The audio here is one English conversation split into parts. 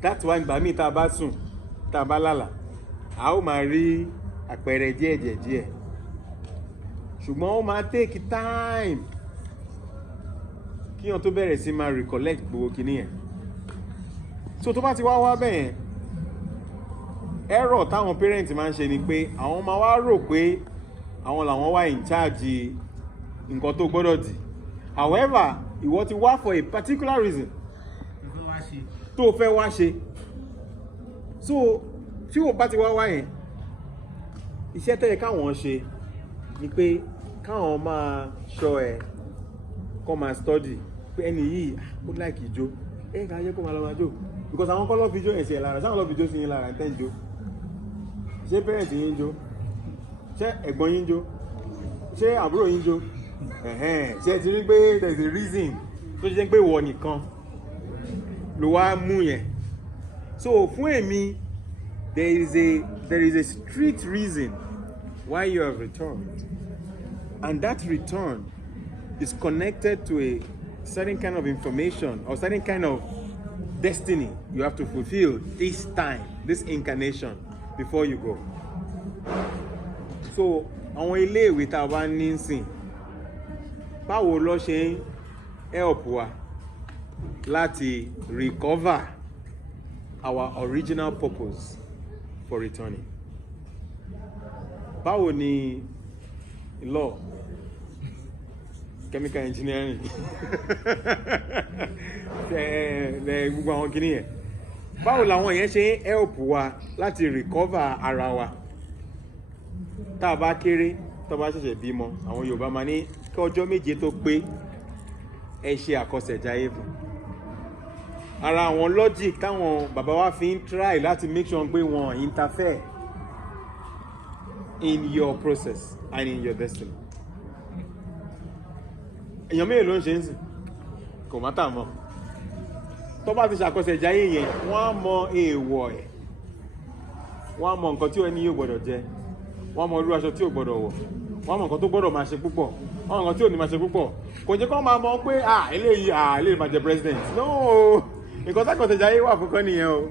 That's why ìgbà míì tá a bá sùn, tá a bá lálàá, a ó máa rí àpẹẹrẹ díẹ̀. Ṣùgbọ́n ó máa take time kí wọ́n tó bẹ̀rẹ̀ sí máa recollect gbogbo kìíní yẹn. So tó bá ti wá bẹ́ẹ̀, error táwọn parents máa ń ṣe ni pé àwọn máa wá rò pé àwọn làwọn wà in charge nǹkan tó gbọ́dọ̀ dì. However, ìwọ ti wá for a particular reason tó fẹ́ wá ṣe. So tí o bá ti wá yẹn, iṣẹ́ tẹ́yẹ káwọn ṣe ni pé káwọn máa ṣọ́ ẹ, kó máa study pé ẹni yìí ó like ijó, ká yẹ kó máa lọ máa jó, because àwọn kọ́ lọ́ fi jó yẹn sí ẹ lára, sáwọn lọ́ fi jó sí yín lára tẹ́ ń jó. Ṣé parents yín jó? Ṣé ẹ̀gbọ́n yín jó? Ṣé àbúrò yín jó? Ṣé ti rí pé there is a reason tó ṣe pé wọ nìkan ló wá mú yẹn. So fún èmi, there is a strict reason why you have returned, and that return is connected to a certain kind of information or certain kind of destiny you have to fulfill this time, this incarnation, before you go. So àwọn iléèwé tá a bá ní sìn, báwo ló ṣe ń help wa láti recover our original purpose for returning? Báwo ni law, chemical engineering, gbogbo àwọn kìíní yẹn, báwo làwọn yẹn ṣe ń help wa láti recover ara wa? Tá a bá kéré, tó bá ṣẹ̀ṣẹ̀ bímọ, àwọn Yorùbá máa ní kí ọjọ́ méje tó pé ẹ ṣe àkọsẹ̀jayé fún. Ara àwọn logic táwọn bàbá wa fi ń try láti make sure pé wọn interfere in your process and in your destiny. Èèyàn mélòó ló ń ṣe ń sìn? Kò má tà mọ́. Tó bá ti ṣàkọsẹ̀jayé yẹn, wọ́n á mọ èèwọ̀ ẹ̀. Wọ́n á mọ nǹkan tí ẹni yóò gbọ́dọ̀ jẹ. Wọ́n á mọ irú aṣọ tí ò gbọ́dọ̀ wọ̀. Wọ́n á mọ nǹkan tó gbọ́dọ̀ máa ṣe púpọ̀. Wọ́n á mọ nǹkan tí ò ní máa ṣe púpọ̀. Kò jẹ́ kó máa mọ pé eléyìí máa jẹ president. No! Nǹkan tí àkọsẹ̀jayé wà fún kan nìyẹn o.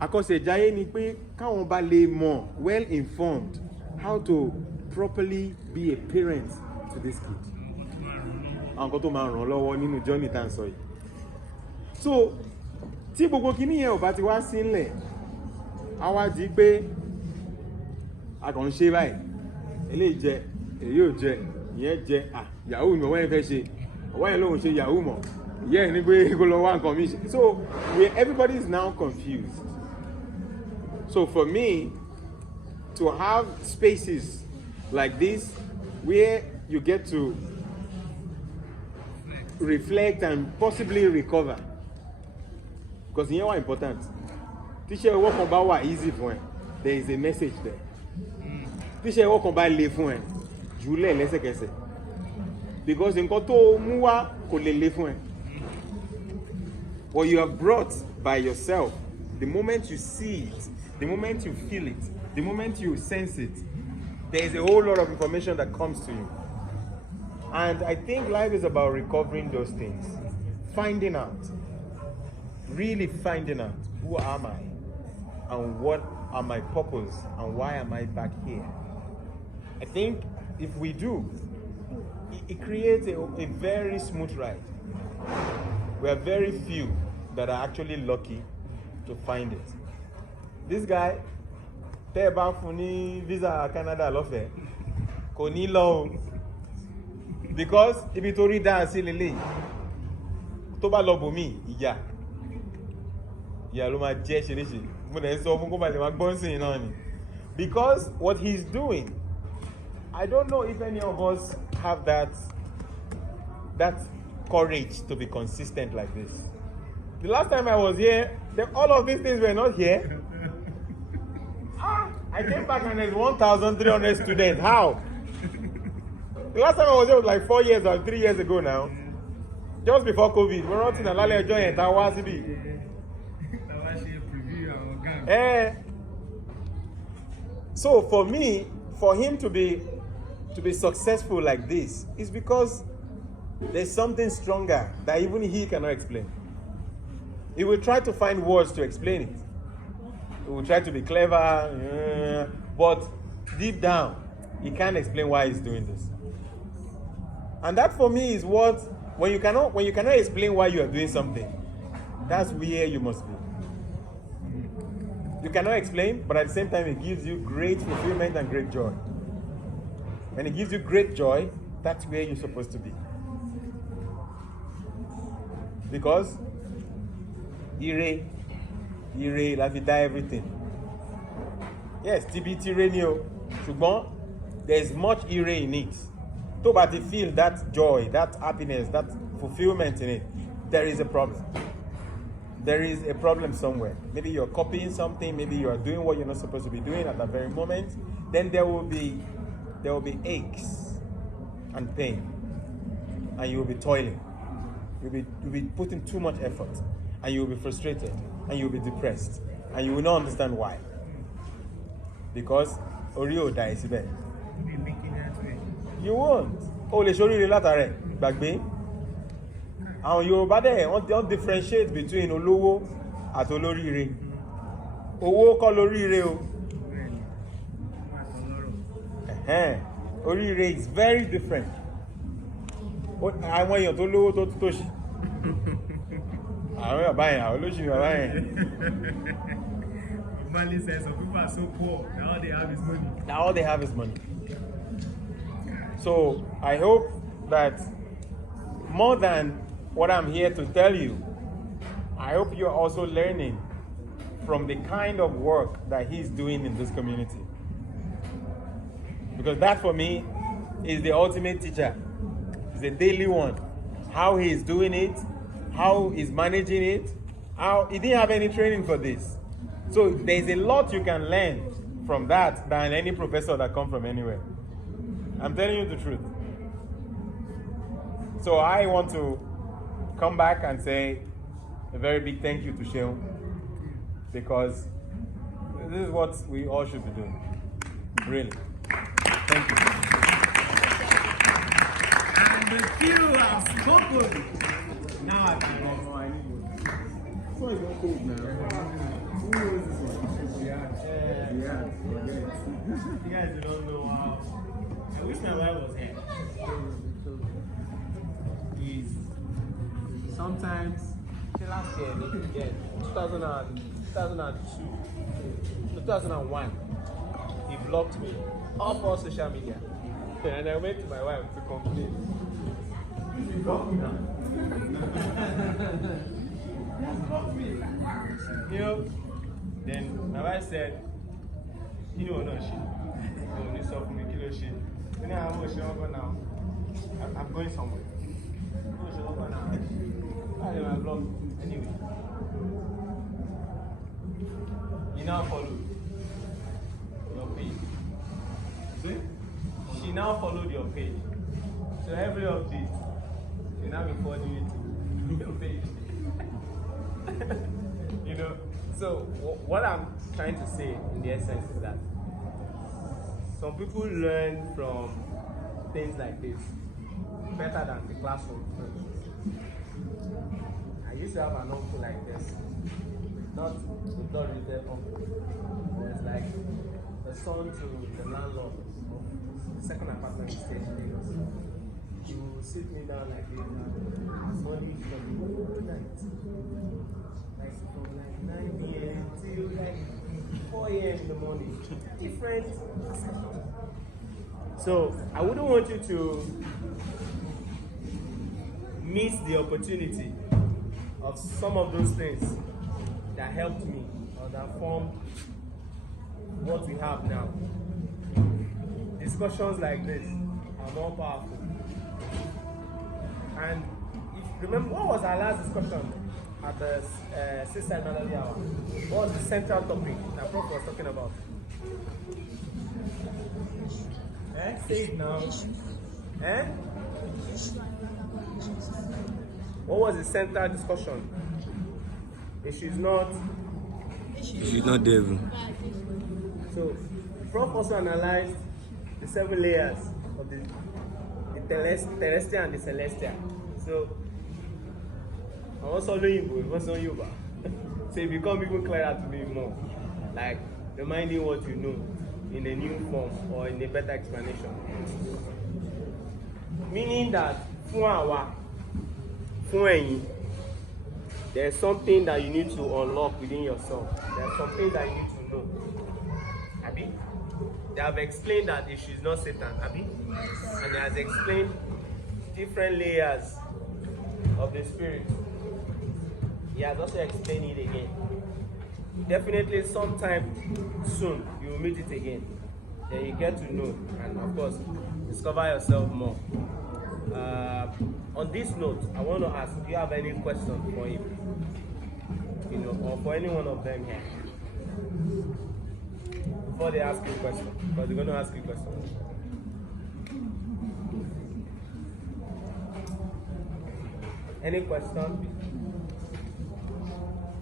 Àkọsẹ̀jayé ni pé káwọn bá lè mọ̀, well informed, how to properly be a parent to this kid. Àwọn nǹkan tó máa ràn lọ́wọ́ nínú journey tá à ń sọ yìí. So tí gbogbo kíní yẹn ò bá ti wá sílẹ̀, á wá di pé a kàn ń ṣe báyìí, eléyìí jẹ, èyí ò jẹ, ìyẹn jẹ, yahoo ni ọwọ́ yẹn fẹ́ ṣe, ọwọ́ yẹn lòun ṣe yahoo mọ̀, ìyẹn ní pé kó lọ wá nǹkan mi ṣe. So everybody is now confused. So for me, to have spaces like this where you get to reflect and possibly recover, because ìyẹn wà important. Tíṣẹ́ owó kan bá wà easy fún ẹ, there is a message there. Tíṣẹ́ owó kan bá le fún ẹ, jùlẹ̀ lẹ́sẹ̀kẹsẹ̀, because nǹkan tó mú wá kò lè le fún ẹ. What you have brought by yourself, the moment you see it, the moment you feel it, the moment you sense it, there is a whole lot of information that comes to you. And I think life is about recovering those things, finding out, really finding out, who am I and what are my purpose and why am I back here? I think if we do, it creates a very smooth ride. We are very few that are actually lucky to find it. This guy, tẹ́ ẹ bá fún ní visa Canada lọ́fẹ̀ẹ́, kò ní lọ o, because ibi tó rí dáa sí lélẹ̀, tó bá lọ bòmí, ìyà ló máa jẹ́ ṣeréṣe. Mo dẹ̀ sọ fún kó bá lè máa gbọ́n sí iná ni. Because what he's doing, I don't know if any of us have that courage to be consistent like this. The last time I was here, all of these things were not here. I came back and there's 1,300 students. How? The last time I was here was like 4 years or 3 years ago now. Just before COVID. We're not in a lálẹ́ ọjọ́ yẹn tá a wá síbí. So for me, for him to be successful like this is because there's something stronger that even he cannot explain. He will try to find words to explain it. He will try to be clever, but deep down, he can't explain why he's doing this. And that for me is what, when you cannot explain why you are doing something, that's where you must be. You cannot explain, but at the same time, it gives you great fulfillment and great joy. When it gives you great joy, that's where you're supposed to be. Because ire la fi dá everything. Yes, TBT radio, ṣùgbọ́n there's much ire in it. To bá ti feel that joy, that happiness, that fulfillment in it, there is a problem. There is a problem somewhere. Maybe you're copying something, maybe you are doing what you're not supposed to be doing at that very moment. Then there will be aches and pain, and you will be toiling. You'll be putting too much effort, and you will be frustrated, and you will be depressed, and you will not understand why. Because Oreo dies there. You won't. Oh, le shori re latare gbagbe. Àwọn Yorùbá dẹ̀ wọ́n differentiate between olówó àti olóríire. Owó kọ́ lóríire o. Oríire is very different. Àwọn èèyàn tó lówó tó tòṣì. Àwọn bàbá yẹn, àwọn olóṣì bàbá yẹn. Mali says some people are so poor, now all they have is money. Now all they have is money. So I hope that more than what I'm here to tell you, I hope you're also learning from the kind of work that he's doing in this community. Because that for me is the ultimate teacher. It's a daily one. How he's doing it, how he's managing it, how he didn't have any training for this. So there's a lot you can learn from that than any professor that comes from anywhere. I'm telling you the truth. So I want to come back and say a very big thank you to Sheung, because this is what we all should be doing. Really. Thank you. And the few have spoken. Now I can rest. This one is not cold now. Who knows this one? Yeah. You guys don't know how. I wish my wife was here. Sometimes, last year, 2001, he blocked me off all social media. And I went to my wife to complain. He blocked me now. You know, then my wife said, you know, no shit. You suffer me, kilo shit. You know, I'm going now. I'm going somewhere. I blocked anyway. You now follow your page. See? She now followed your page. So every update, you now be forwarding it to your page. You know? So what I'm trying to say in the essence is that some people learn from things like this better than the classroom. I used to have an uncle like this, not related uncle, but it's like the son to the landlord of the second apartment in State in Lagos. He will sit me down like this, money from the whole night, like from like 9 p.m. till like 4 a.m. in the morning, different sessions. So I wouldn't want you to miss the opportunity of some of those things that helped me or that formed what we have now. Discussions like this are more powerful. And if remember, what was our last discussion at the Seaside Melody Hour? What was the central topic that Prof was talking about? Say it now. What was the central discussion? Issues not devil. So, Prof also analyzed the 7 layers of the terrestrial and the celestial. So, I was also Yoruba, it was on Yoruba. So it becomes even clearer to me more. Like reminding what you know in a new form or in a better explanation. Meaning that fún àwa, fún ẹ̀yin, there's something that you need to unlock within yourself. There's something that you need to know. Abi? They have explained that Ishu is not Satan, Abi? And he has explained different layers of the spirit. He has also explained it again. Definitely sometime soon you will meet it again. Then you get to know and of course discover yourself more. On this note, I want to ask, do you have any question for him? You know, or for any one of them here? Before they ask you a question, because they're going to ask you a question. Any question?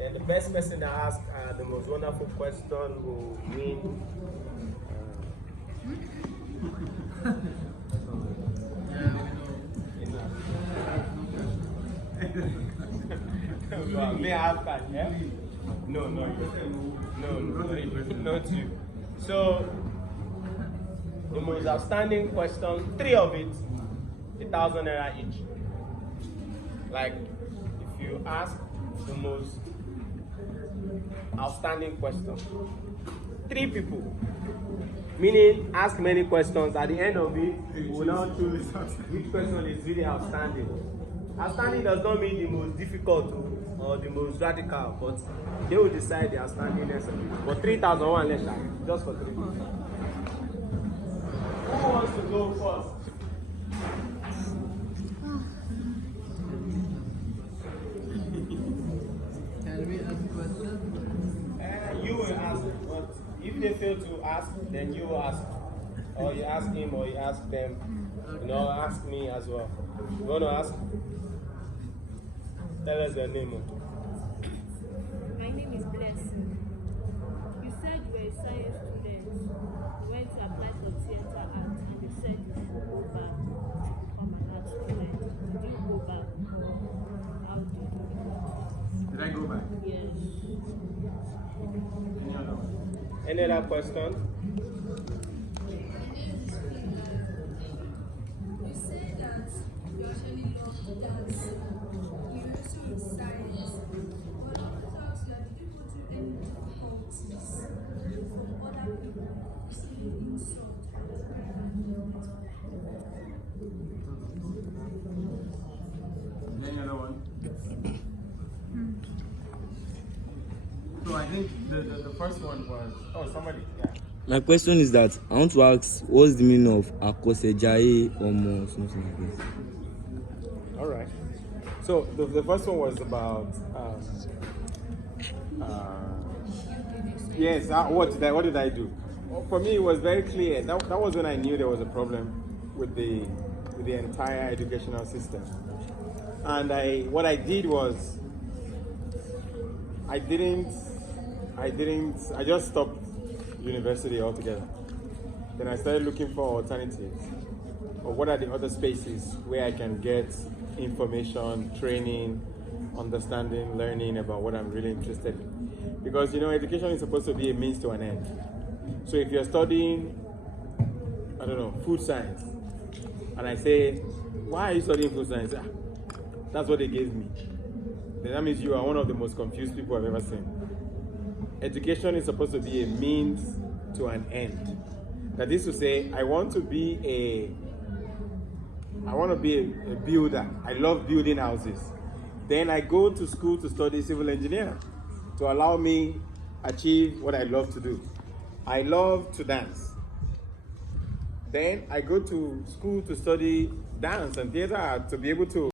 And the best person to ask the most wonderful question will win. May I have that? Yeah? No, not you. So, the most outstanding question, 3 of it, 1,000 naira each. Like, if you ask the most outstanding question, 3 people, meaning ask many questions, at the end of it, we will now choose which question is really outstanding. Outstanding does not mean the most difficult or the most radical, but they will decide the outstandingness of it. But 3,001 less, just for 3 people. Who wants to go first? Can we ask a question? You will ask, but if they fail to ask, then you will ask. Or you ask him, or you ask them. You know, ask me as well. You want to ask? Tell us your name. My name is Blessing. You said you were a science student. You went to apply for theater art and you said you should go back to become an art student. Did you go back? How did you do it? Did I go back? Yes. Any other question? You say that you actually love dance. You also recite. But I want to ask you, did you go through any difficulties from other people receiving insult? Any other one? So I think the first one was, somebody, yeah. My question is that I want to ask, what's the meaning of akosejaye or more, something like this? All right. So the first one was about yes. What did I do? Well, for me, it was very clear. That was when I knew there was a problem with the entire educational system. And what I did was I just stopped university altogether. Then I started looking for alternatives. Or what are the other spaces where I can get information, training, understanding, learning about what I'm really interested in. Because, you know, education is supposed to be a means to an end. So if you're studying, I don't know, food science, and I say, why are you studying food science? That's what they gave me. Then that means you are one of the most confused people I've ever seen. Education is supposed to be a means to an end. That is to say, I want to be a builder. I love building houses. Then I go to school to study civil engineering to allow me achieve what I love to do. I love to dance. Then I go to school to study dance and theater art to be able to